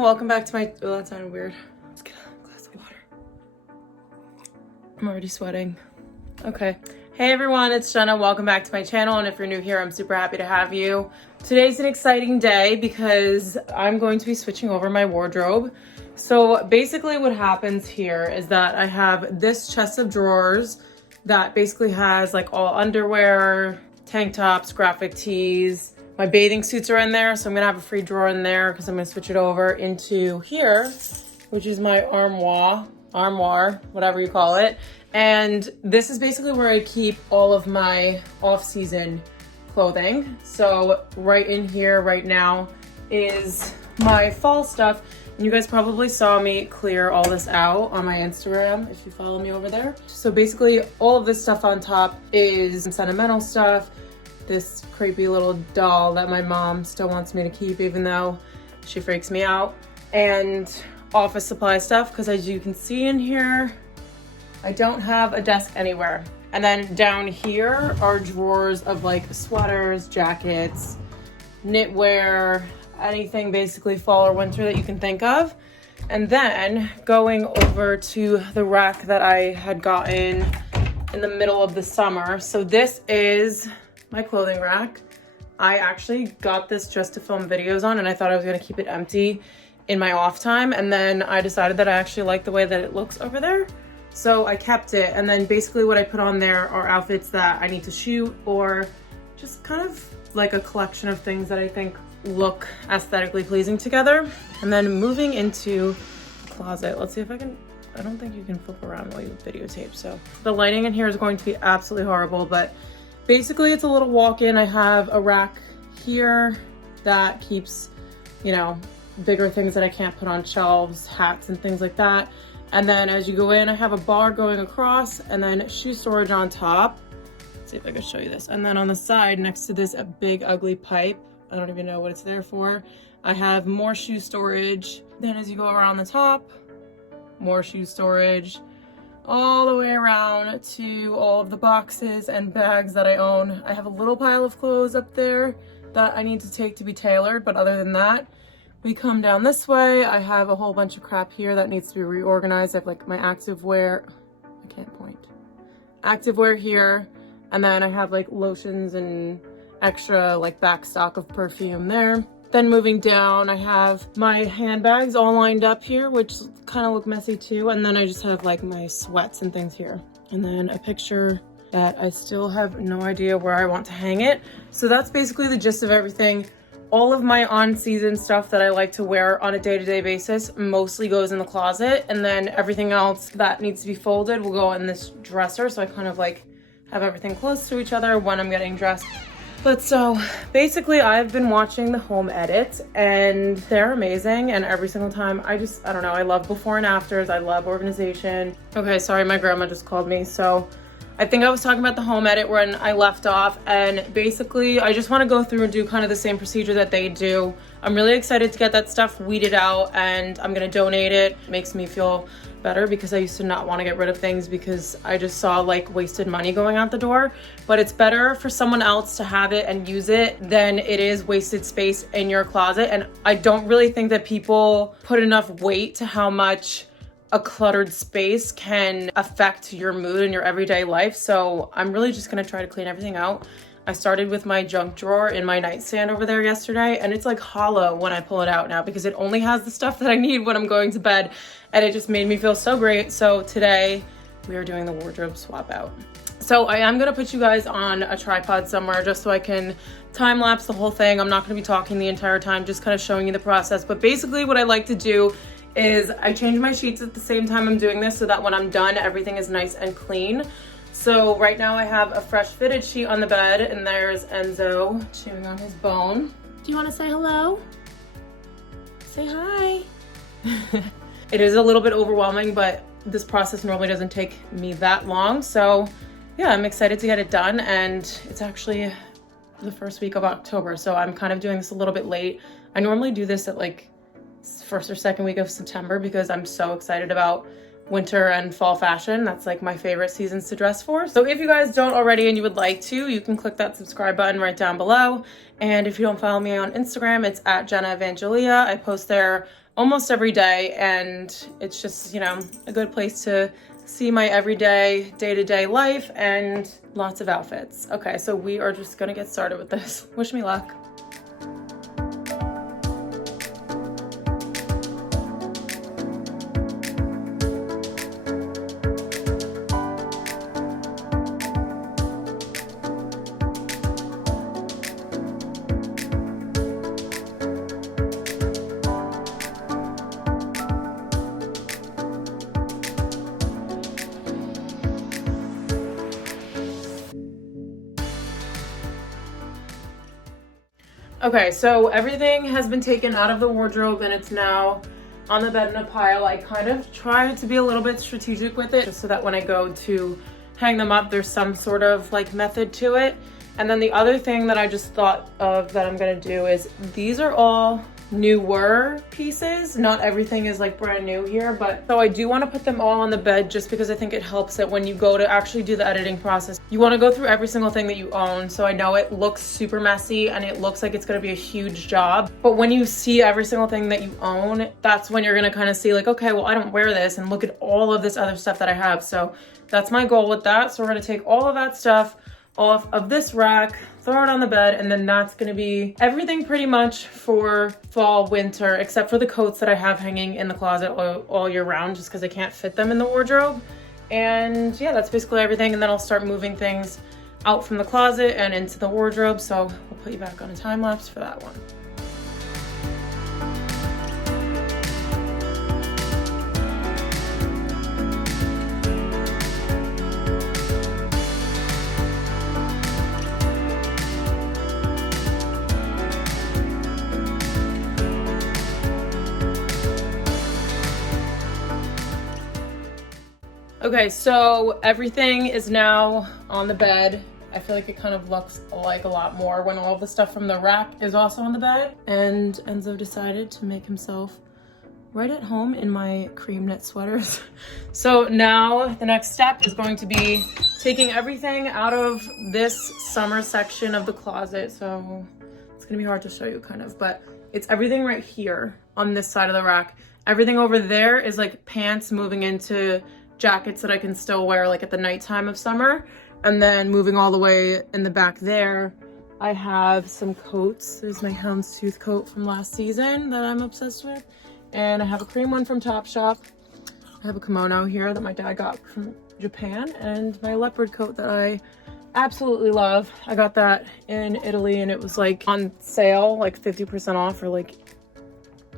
Welcome back to my, oh, that sounded weird. Let's get a glass of water. I'm already sweating. Okay. Hey everyone, it's Jenna. Welcome back to my channel. And if you're new here, I'm super happy to have you. Today's an exciting day because I'm going to be switching over my wardrobe. So basically what happens here is that I have this chest of drawers that basically has like all underwear, tank tops, graphic tees. My bathing suits are in there, so I'm gonna have a free drawer in there because I'm gonna switch it over into here, which is my armoire, whatever you call it. And this is basically where I keep all of my off-season clothing. So right in here right now is my fall stuff. And you guys probably saw me clear all this out on my Instagram if you follow me over there. So basically all of this stuff on top is some sentimental stuff. This creepy little doll that my mom still wants me to keep even though she freaks me out, and office supply stuff because as you can see in here, I don't have a desk anywhere. And then down here are drawers of like sweaters, jackets, knitwear, anything basically fall or winter that you can think of. And then going over to the rack that I had gotten in the middle of the summer. So this is my clothing rack. I actually got this just to film videos on, and I thought I was gonna keep it empty in my off time. And then I decided that I actually like the way that it looks over there. So I kept it. And then basically what I put on there are outfits that I need to shoot or just kind of like a collection of things that I think look aesthetically pleasing together. And then moving into the closet, let's see if I can, I don't think you can flip around while you videotape. So the lighting in here is going to be absolutely horrible, but basically it's a little walk-in. I have a rack here that keeps, you know, bigger things that I can't put on shelves, hats and things like that. And then as you go in, I have a bar going across and then shoe storage on top. Let's see if I can show you this. And then on the side next to this, a big ugly pipe. I don't even know what it's there for. I have more shoe storage. Then as you go around the top, more shoe storage. All the way around to all of the boxes and bags that I own. I have a little pile of clothes up there that I need to take to be tailored, but other than that, we come down this way. I have a whole bunch of crap here that needs to be reorganized. I have like my activewear, I can't point. Activewear here, and then I have like lotions and extra like back stock of perfume there. Then moving down, I have my handbags all lined up here, which kind of look messy too. And then I just have like my sweats and things here. And then a picture that I still have no idea where I want to hang it. So that's basically the gist of everything. All of my on-season stuff that I like to wear on a day-to-day basis mostly goes in the closet. And then everything else that needs to be folded will go in this dresser. So I kind of like have everything close to each other when I'm getting dressed. But so basically I've been watching the home edits and they're amazing, and every single time I don't know, I love before and afters. I love organization. Okay, sorry, my grandma just called me. So I think I was talking about the home edit when I left off, and basically I just want to go through and do kind of the same procedure that they do. I'm really excited to get that stuff weeded out and I'm gonna donate it. It makes me feel better because I used to not want to get rid of things because I just saw like wasted money going out the door. But it's better for someone else to have it and use it than it is wasted space in your closet. And I don't really think that people put enough weight to how much a cluttered space can affect your mood in your everyday life. So I'm really just gonna try to clean everything out. I started with my junk drawer in my nightstand over there yesterday, and it's like hollow when I pull it out now because it only has the stuff that I need when I'm going to bed, and it just made me feel so great. So today we are doing the wardrobe swap out. So I am gonna put you guys on a tripod somewhere just so I can time lapse the whole thing. I'm not gonna be talking the entire time, just kind of showing you the process. But basically what I like to do is I change my sheets at the same time I'm doing this so that when I'm done, everything is nice and clean. So right now I have a fresh fitted sheet on the bed, and there's Enzo chewing on his bone. Do you want to say hello? Say hi. It is a little bit overwhelming, but this process normally doesn't take me that long. So yeah, I'm excited to get it done, and it's actually the first week of October. So I'm kind of doing this a little bit late. I normally do this at like first or second week of September because I'm so excited about winter and fall fashion. That's like my favorite seasons to dress for. So if you guys don't already and you would like to, you can click that subscribe button right down below. And if you don't follow me on Instagram, it's at Jenna Evangelia. I post there almost every day, and it's just, you know, a good place to see my everyday, day-to-day life and lots of outfits. Okay, so we are just gonna get started with this. Wish me luck. Okay, so everything has been taken out of the wardrobe and it's now on the bed in a pile. I kind of try to be a little bit strategic with it just so that when I go to hang them up, there's some sort of like method to it. And then the other thing that I just thought of that I'm gonna do is these are all newer pieces. Not everything is like brand new here, but so I do want to put them all on the bed just because I think it helps that when you go to actually do the editing process, you want to go through every single thing that you own. So I know it looks super messy and it looks like it's going to be a huge job, but when you see every single thing that you own, that's when you're going to kind of see like, okay, well, I don't wear this, and look at all of this other stuff that I have. So that's my goal with that. So we're going to take all of that stuff off of this rack, throw it on the bed, and then that's gonna be everything pretty much for fall, winter, except for the coats that I have hanging in the closet all year round just because I can't fit them in the wardrobe. And yeah, that's basically everything. And then I'll start moving things out from the closet and into the wardrobe. So we'll put you back on a time lapse for that one. Okay, so everything is now on the bed. I feel like it kind of looks like a lot more when all of the stuff from the rack is also on the bed. And Enzo decided to make himself right at home in my cream knit sweaters. So now the next step is going to be taking everything out of this summer section of the closet. So it's gonna be hard to show you kind of, but it's everything right here on this side of the rack. Everything over there is like pants moving into jackets that I can still wear like at the nighttime of summer. And then moving all the way in the back there, I have some coats. There's my houndstooth coat from last season that I'm obsessed with. And I have a cream one from Topshop. I have a kimono here that my dad got from Japan, and my leopard coat that I absolutely love. I got that in Italy and it was like on sale, like 50% off or like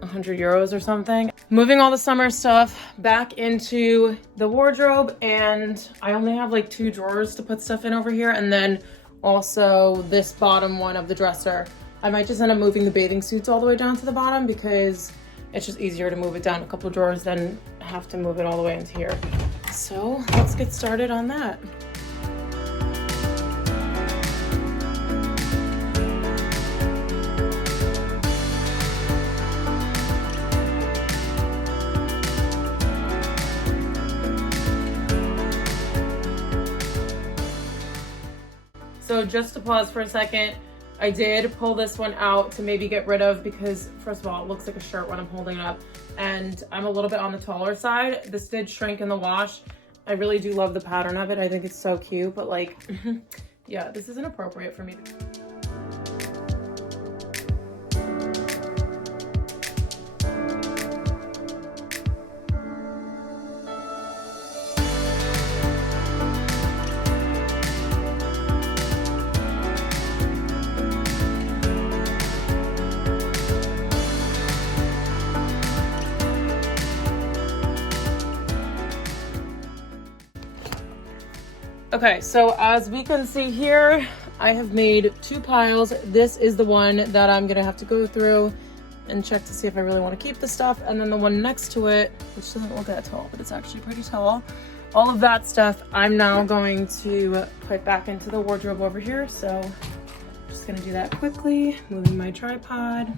100 euros or something. Moving all the summer stuff back into the wardrobe, and I only have like 2 drawers to put stuff in over here, and then also this bottom one of the dresser. I might just end up moving the bathing suits all the way down to the bottom because it's just easier to move it down a couple of drawers than have to move it all the way into here. So let's get started on that. So just to pause for a second, I did pull this one out to maybe get rid of because first of all, it looks like a shirt when I'm holding it up and I'm a little bit on the taller side. This did shrink in the wash. I really do love the pattern of it. I think it's so cute, but like, yeah, this isn't appropriate for me. Okay, so as we can see here, I have made 2 piles. This is the one that I'm gonna have to go through and check to see if I really want to keep the stuff. And then the one next to it, which doesn't look that tall, but it's actually pretty tall. All of that stuff I'm now going to put back into the wardrobe over here. So I'm just gonna do that quickly, moving my tripod.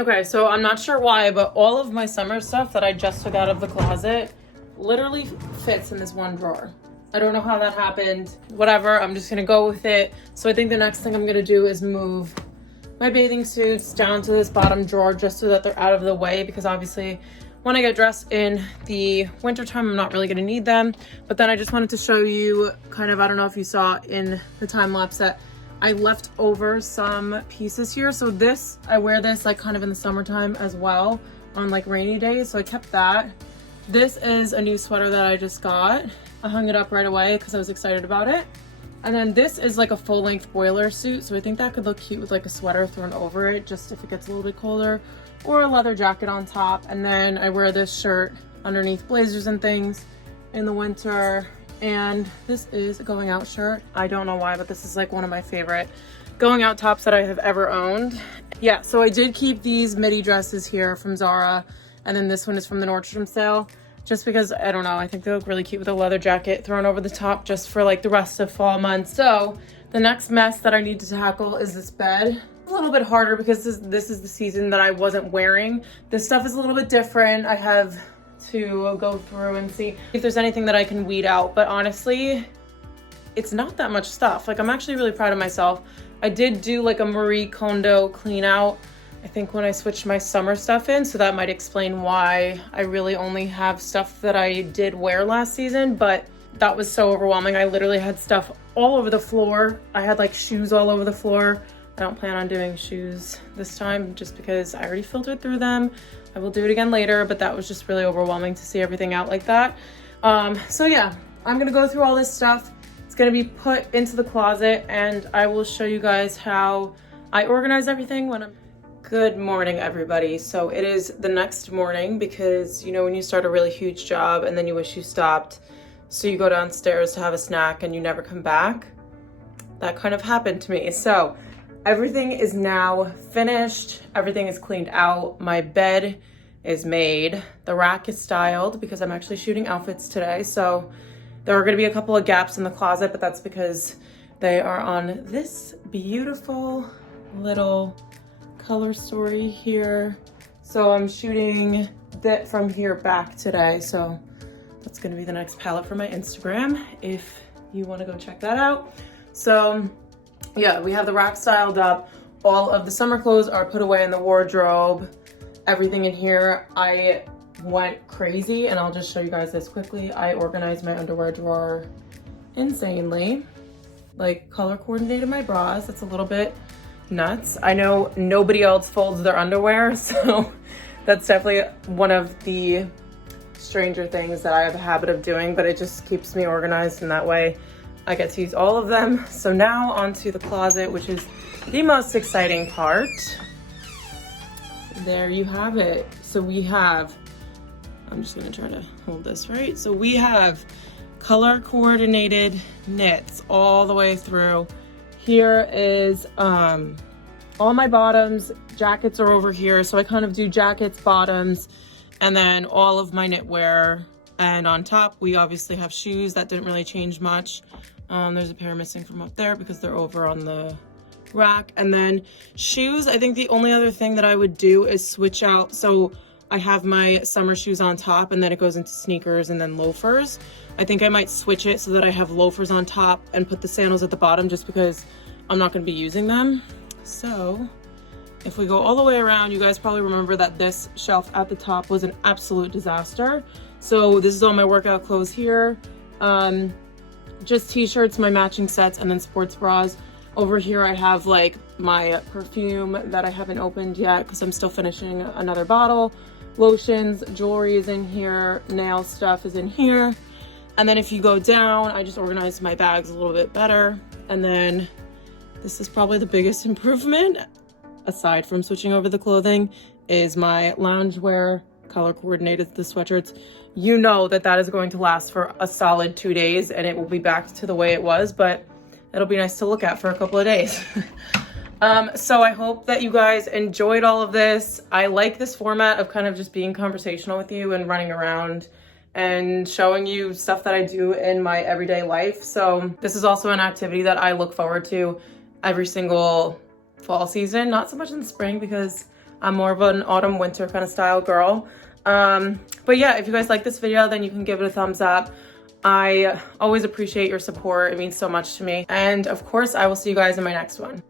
Okay, so I'm not sure why, but all of my summer stuff that I just took out of the closet literally fits in this one drawer. I don't know how that happened. Whatever, I'm just gonna go with it. So I think the next thing I'm gonna do is move my bathing suits down to this bottom drawer just so that they're out of the way, because obviously when I get dressed in the wintertime, I'm not really gonna need them. But then I just wanted to show you kind of, I don't know if you saw in the time lapse that I left over some pieces here. So this, I wear this like kind of in the summertime as well on like rainy days. So I kept that. This is a new sweater that I just got. I hung it up right away because I was excited about it. And then this is like a full length boiler suit. So I think that could look cute with like a sweater thrown over it, just if it gets a little bit colder, or a leather jacket on top. And then I wear this shirt underneath blazers and things in the winter. And this is a going out shirt. I don't know why, but this is like one of my favorite going out tops that I have ever owned. Yeah, so I did keep these midi dresses here from Zara. And then this one is from the Nordstrom sale, just because, I don't know, I think they look really cute with a leather jacket thrown over the top just for like the rest of fall months. So the next mess that I need to tackle is this bed. A little bit harder because this is the season that I wasn't wearing. This stuff is a little bit different. I have to go through and see if there's anything that I can weed out, but honestly, it's not that much stuff. Like, I'm actually really proud of myself. I did do like a Marie Kondo clean out, I think, when I switched my summer stuff in, so that might explain why I really only have stuff that I did wear last season, but that was so overwhelming. I literally had stuff all over the floor. I had like shoes all over the floor. I don't plan on doing shoes this time just because I already filtered through them. I will do it again later, but that was just really overwhelming to see everything out like that. So yeah, I'm gonna go through all this stuff. It's gonna be put into the closet, and I will show you guys how I organize everything when I'm... Good morning, everybody. So it is the next morning because, you know, when you start a really huge job and then you wish you stopped, so you go downstairs to have a snack and you never come back. That kind of happened to me. So everything is now finished. Everything is cleaned out. My bed is made. The rack is styled because I'm actually shooting outfits today. So there are going to be a couple of gaps in the closet, but that's because they are on this beautiful little color story here. So I'm shooting that from here back today. So that's going to be the next palette for my Instagram if you want to go check that out. So yeah, we have the rack styled up. All of the summer clothes are put away in the wardrobe. Everything in here, I went crazy, and I'll just show you guys this quickly. I organized my underwear drawer insanely, like color coordinated my bras. That's a little bit nuts. I know nobody else folds their underwear, so that's definitely one of the stranger things that I have a habit of doing, but it just keeps me organized, and that way I get to use all of them. So now onto the closet, which is the most exciting part. There you have it. So we have, I'm just gonna try to hold this right. So we have color coordinated knits all the way through. Here is all my bottoms. Jackets are over here. So I kind of do jackets, bottoms, and then all of my knitwear. And on top, we obviously have shoes. That didn't really change much. There's a pair missing from up there because they're over on the rack. And then shoes, I think the only other thing that I would do is switch out. So I have my summer shoes on top, and then it goes into sneakers and then loafers. I think I might switch it so that I have loafers on top and put the sandals at the bottom, just because I'm not going to be using them. So if we go all the way around, you guys probably remember that this shelf at the top was an absolute disaster. So this is all my workout clothes here. Just t-shirts, my matching sets, and then sports bras. Over here I have like my perfume that I haven't opened yet because I'm still finishing another bottle. Lotions, jewelry is in here, nail stuff is in here. And then if you go down, I just organized my bags a little bit better. And then this is probably the biggest improvement, aside from switching over the clothing, is my loungewear, color coordinated, the sweatshirts. You know that that is going to last for a solid 2 days, and it will be back to the way it was, but it'll be nice to look at for a couple of days. So I hope that you guys enjoyed all of this. I like this format of kind of just being conversational with you and running around and showing you stuff that I do in my everyday life. So this is also an activity that I look forward to every single fall season. Not so much in the spring because I'm more of an autumn winter kind of style girl. But yeah, if you guys like this video, then you can give it a thumbs up. I always appreciate your support. It means so much to me. And of course, I will see you guys in my next one.